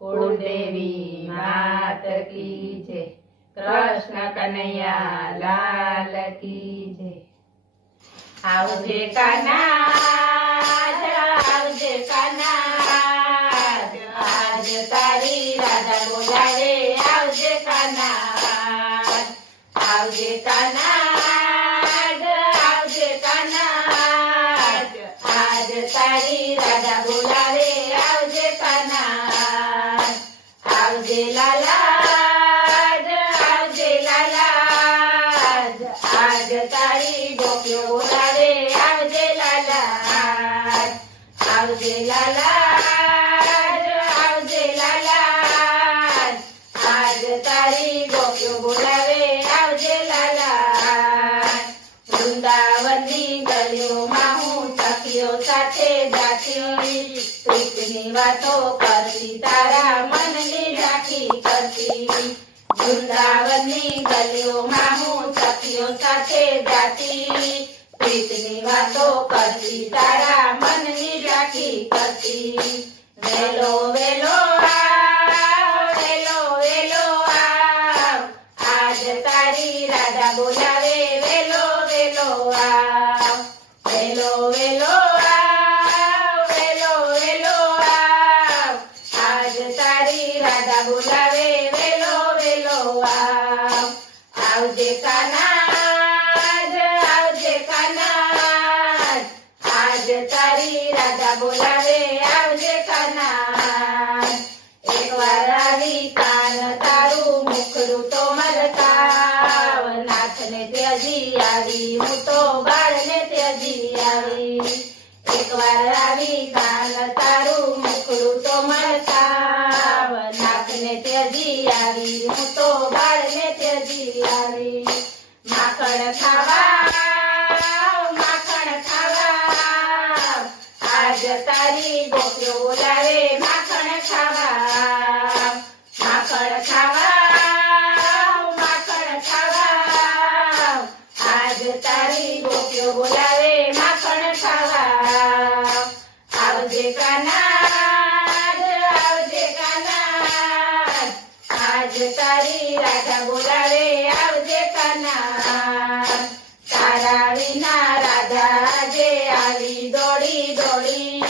कुलदेवी मात की जय। कृष्ण कन्हैया लाल की जय। आवजे कान्हा आवजे कान्हा आज तारी राधा बोलावे आवजे कान्हा आवजे कान्हा आवजे कान्हा आज तारी राधा बोलावे आवजे कान्हा आवजे लाला आवजे लाला आज तारी गोपियो बोलावे आवजे लाला आवजे लाला आवजे लाला आज तारी गोपियो बोलावे आवजे लाला वृंदावननी गलीओमां હું સખીઓ સાથે જાતી પ્રીતની વાતો કરતી તારા મનની રાખી કરતી વૃંદાવનની ગલીઓમાં હું સખીઓ સાથે જાતી પ્રીતની વાતો કરતી તારા મનની રાખી કરતી વેલો વેલો આવ વેલો વેલો આવ આજ તારી રાધા બોલાવે વેલો વેલો આવ વેલો વેલો આવ વેલો વેલો આવ આજ તારી રાધા બોલાવે વેલો વેલો આવ આવજે કાન્हा આવજે કાન્हा આજ તારી રાધા બોલાવે આવજે કાન્हा એકવાર આવી કાન તારું મુખડું તો મલકાવ નાથને ત્યજી આવી હું તો બાળને ત્યજી આવી એકવાર આવી કાન તારું મુખડું તો મલકાવ નાથને ત્યજી આવી હું તો બાળને ત્યજી આવી માખણ ખાવા આજ તારી ગોપીઓ બોલાવે માખણ ખાવા માખણ ખાવા આજ તારી ગોપીઓ બોલાવે માખણ ખાવા આવજે કાન્हा આવજે કાન્हा આજ તારી રાધા બોલાવે આવજે કાન્हा તારા વિના રાધા આજે આવી દોડી દોડી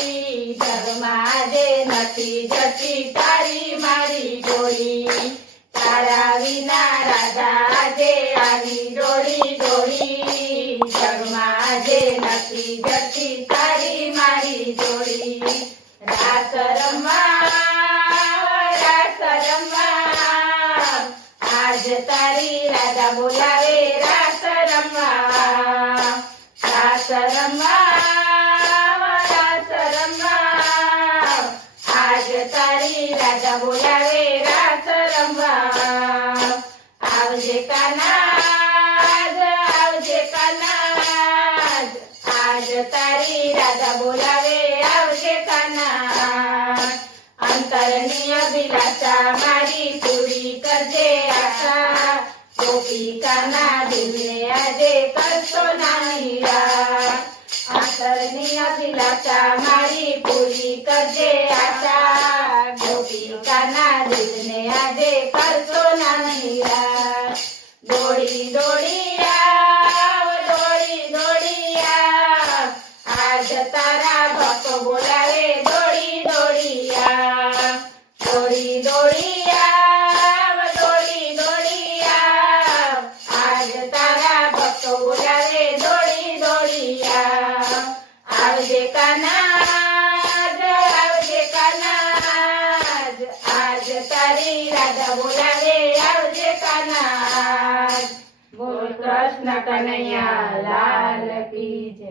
જગમાં આજે નથી જતી તારી મારી જોડી તારા વિના રાધા આજે આવી દોડી દોડી જગમાં આજે નથી જતી તારી મારી જોડી રાસ રમવા આજ તારી રાધા બોલાવે રાસ રમવા રાસ રમવા આજ તારી રાધા બોલાવે રાસ રમવા આવજે કાન્हा આવજે કાન્हा આજ તારી રાધા બોલાવે આવજે કાન્हा અંતરની અભિલાષા મારી પૂરી કરજે આશા ગોપિકાના દિલને આજે કરશો નાનીરા અંતરની અભિલાષા મારી પૂરી કરજે આશા ગોપિકાના દિલને આજે કરશો નાનીરા દોડી દોડી આવ આજ તારા ભક્તો બોલાવે દોડી દોડી આવ દોડી દોડી આવ આજ તારા ભક્તો બોલાવે દોડી દોડી આવ આવજે કાન્हा આજ તારી રાધા બોલાવે આવજે કાન્हा બોલ કૃષ્ણ કનૈયા લાલ કી જય।